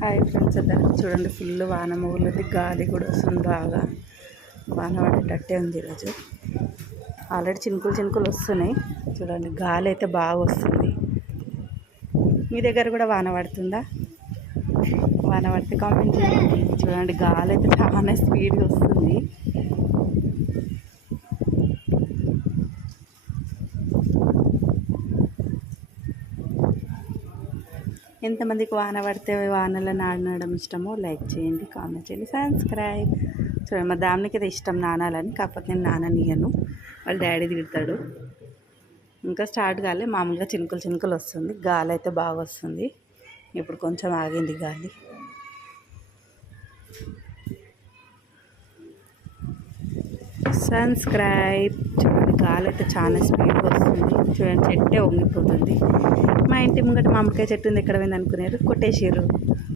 Hi friends, అందరికీ చూడండి. Full వాన మొగులుంది, గాలి కూడా వస్తుంది. బాగా వాన పడేటట్టే ఉంది ఈరోజు. ఆల్రెడీ చినుకులు చినుకులు వస్తున్నాయి. చూడండి, గాలి అయితే బాగా వస్తుంది. మీ దగ్గర కూడా వాన పడుతుందా? వాన పడితే కామెంట్ చేయండి. చూడండి, గాలి అయితే చాలా స్పీడ్గా వస్తుంది. ఎంతమందికి వాన పడితే వానలో నానడం ఇష్టమో లైక్ చేయండి, కామెంట్ చేయండి, సబ్స్క్రైబ్. చూడండి, మా దానికి అయితే ఇష్టం నానాలని, కాకపోతే నేను నాననియను, వాళ్ళ డాడీ తిడతాడు. ఇంకా స్టార్ట్ కాలే, మామూలుగా చినుకులు చినుకులు వస్తుంది. గాలి అయితే బాగా వస్తుంది. ఇప్పుడు కొంచెం ఆగింది గాలి. సబ్స్క్రైబ్. చూడండి, గాలి అయితే చాలా స్పీడ్గా వస్తుంది. చూడండి, చెట్టే వంగిపోతుంది. మా ఇంటి ముంగట మామిడికాయ చెట్టు ఉంది, ఎక్కడ పోయింది అనుకున్నారు, కొట్టేసారు.